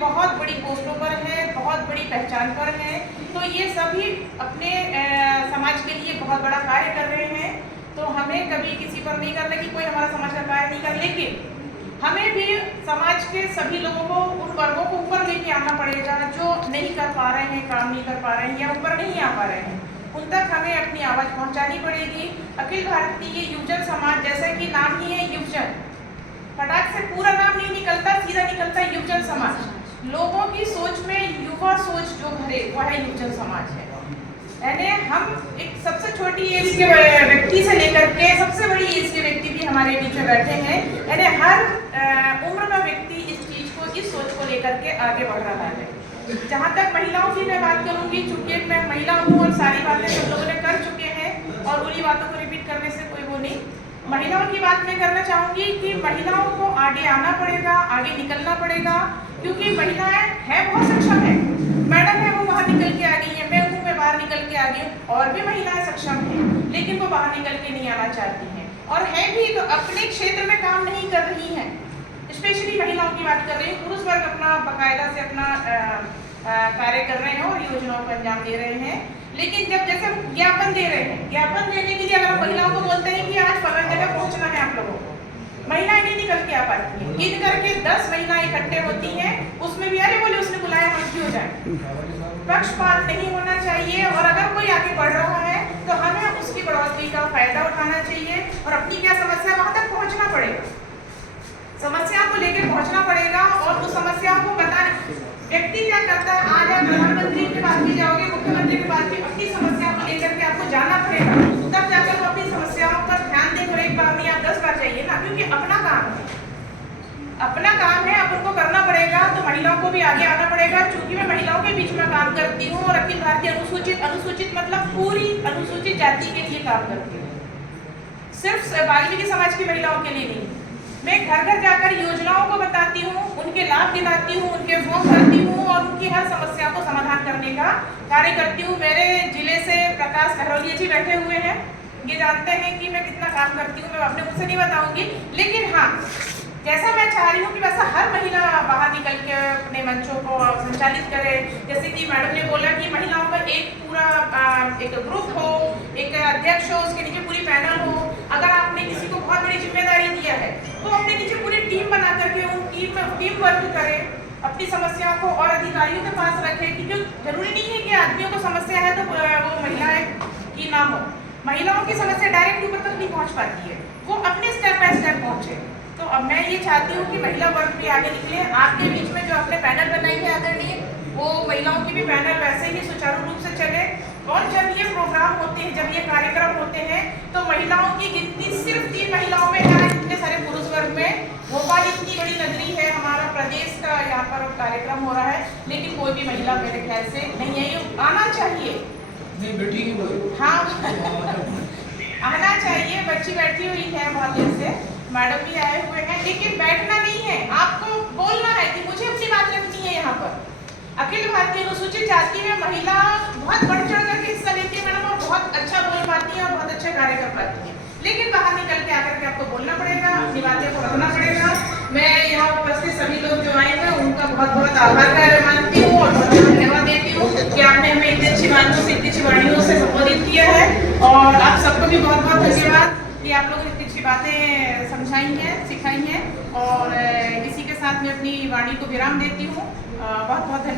बहुत बड़ी पोस्टों पर हैं, बहुत बड़ी पहचान पर हैं, तो ये सभी अपने समाज के लिए बहुत बड़ा कार्य कर रहे हैं। तो हमें कभी किसी पर नहीं करना कि कोई हमारा समाज का कार्य नहीं कर, लेकिन हमें भी समाज के सभी लोगों को, उन वर्गों को ऊपर लेके आना पड़ेगा जो नहीं कर पा रहे हैं, काम नहीं कर पा रहे हैं या ऊपर नहीं आ पा रहे हैं, उन तक हमें अपनी आवाज़ पहुंचानी पड़ेगी। अखिल भारतीय युवजन समाज, जैसा कि नाम ही है युवजन, फटाक से पूरा नाम नहीं निकलता, सीधा निकलता है युवजन समाज। लोगों की सोच में युवा सोच जो भरे वह है युवजन समाज है। यानी हम एक सबसे छोटी एज के व्यक्ति से लेकर के सबसे बड़ी एज के व्यक्ति भी हमारे बीच में बैठे हैं। यानी हर उम्र का व्यक्ति इस चीज को, इस सोच को लेकर के आगे बढ़ रहा है। जहाँ तक महिलाओं की मैं बात करूंगी, चूंकि मैं महिला हूँ और सारी बातें सब लोगों ने कर चुके हैं और उन्हीं बातों को रिपीट करने से कोई वो नहीं। महिलाओं की बात मैं करना चाहूंगी कि महिलाओं को आगे आना पड़ेगा, आगे निकलना पड़ेगा, क्योंकि महिलाएं है बहुत सक्षम है। मैडम है वो बाहर निकल के आ गई है, मैं हूँ मैं बाहर निकल के आ गई हूँ, और भी महिलाएं सक्षम हैं, लेकिन वो बाहर निकल के नहीं आना चाहती हैं, और है भी तो अपने क्षेत्र में काम नहीं कर रही हैं। स्पेशली महिलाओं की बात कर रही हूँ, पुरुष वर्ग अपना बाकायदा से अपना कार्य कर रहे हैं और योजनाओं को अंजाम दे रहे हैं, लेकिन जब जैसे ज्ञापन दे रहे हैं, ज्ञापन देने के लिए अगर महिलाओं को बोलते हैं कि आज फलाना जगह पहुंचना है आप लोगों को, महिलाएं नहीं निकल के आ पाती हैं। गिन करके 10 महिलाएं इकट्ठे होती हैं, उसमें भी अरे बोले उसने बुलाया हम क्यों जाए। पक्षपात नहीं होना चाहिए, और अगर कोई आगे बढ़ रहा है तो हमें उसकी बढ़ोतरी का फायदा उठाना चाहिए और अपनी क्या समस्या वहां तक पहुंचना पड़ेगा, समस्या को लेकर पहुंचना पड़ेगा और उस समस्या को बताने। व्यक्ति क्या करता है, आज आप प्रधानमंत्री के पास भी जाओगे, मुख्यमंत्री के पास भी अपनी समस्या को लेकर के आपको जाना पड़ेगा, तब जाकर वो अपनी समस्याओं पर ध्यान दें। और एक बार नहीं आप 10 बार चाहिए ना, क्योंकि अपना काम है, अपना काम है, अब उनको करना पड़ेगा। तो महिलाओं को भी आगे आना पड़ेगा। चूंकि मैं महिलाओं के बीच में काम करती हूँ और अखिल भारतीय अनुसूचित मतलब पूरी अनुसूचित जाति के लिए काम करती हूँ, सिर्फ वाल्मीकि समाज की महिलाओं के लिए नहीं। मैं घर घर जाकर योजनाओं को बताती हूँ, उनके लाभ दिलाती हूँ, उनके फॉर्म भरती हूँ और उनकी हर समस्या को समाधान करने का कार्य करती हूँ। मेरे जिले से प्रकाश कहरौलिया जी बैठे हुए हैं, ये जानते हैं कि मैं कितना काम करती हूँ, मैं अपने मुझसे नहीं बताऊंगी, लेकिन हाँ जैसा मैं चाह रही हूँ कि वैसा हर महिला बाहर निकल के अपने मंचों को संचालित करे। जैसे कि मैडम ने बोला कि महिलाओं का एक पूरा एक ग्रुप हो, एक अध्यक्ष हो, उसके नीचे पूरी पैनल हो। अगर आपने किसी को बहुत बड़ी जिम्मेदारी दिया है तो अपने नीचे पूरी टीम बना करके उन टीम वर्क करे, अपनी समस्याओं को और अधिकारियों के पास रखे। कि जो जरूरी नहीं है कि आदमियों को समस्या है तो वो महिलाएं की ना हो, महिलाओं की समस्या डायरेक्ट ऊपर तक नहीं पहुंच पाती है, वो अपने स्टेप बाय स्टेप पहुंचे। तो अब मैं ये चाहती हूँ कि महिला वर्ग भी आगे निकले। आपके बीच में जो आपने पैनल बनाई है आदरणीय, वो महिलाओं की भी पैनल वैसे ही सुचारू रूप से चले। और जब ये प्रोग्राम होते हैं, जब ये कार्यक्रम होते हैं, तो महिलाओं की गिनती सिर्फ 3 महिलाओं में है, इतने सारे पुरुष वर्ग में। भोपाल इतनी बड़ी नगरी है, हमारा प्रदेश का यहाँ पर कार्यक्रम हो रहा है, लेकिन कोई भी महिला मेरे ख्याल से नहीं है। ये आना चाहिए, नहीं बैठी हाँ आना चाहिए। बच्ची बैठी हुई है बहुत देर से, मैडम भी आए हुए हैं, लेकिन बैठना नहीं है, आपको बोलना है कि मुझे अपनी बात रखनी है। यहाँ पर अखिल भारतीय अनुसूचित जाति में महिला बहुत बढ़ चढ़ करके हिस्सा लेती है मैडम, और बहुत अच्छा बोल पाती है और बहुत अच्छा कार्य कर पाती है, लेकिन बाहर निकल के आकर के आपको बोलना पड़ेगा, अपनी बातें को रखना पड़ेगा। मैं यहाँ उपस्थित सभी लोग जो आए हैं उनका बहुत बहुत आभार मानती हूँ और बहुत बहुत धन्यवाद देती हूँ कि आपने हमें इतनी अच्छी बातों से, इतनी अच्छी वाणियों से संबोधित किया है। और आप सबको भी बहुत बहुत धन्यवाद कि आप लोगों ने इतनी अच्छी बातें समझाई हैं, सिखाई हैं। और इसी के साथ मैं अपनी वाणी को विराम देती हूँ। बहुत बहुत धन्यवाद।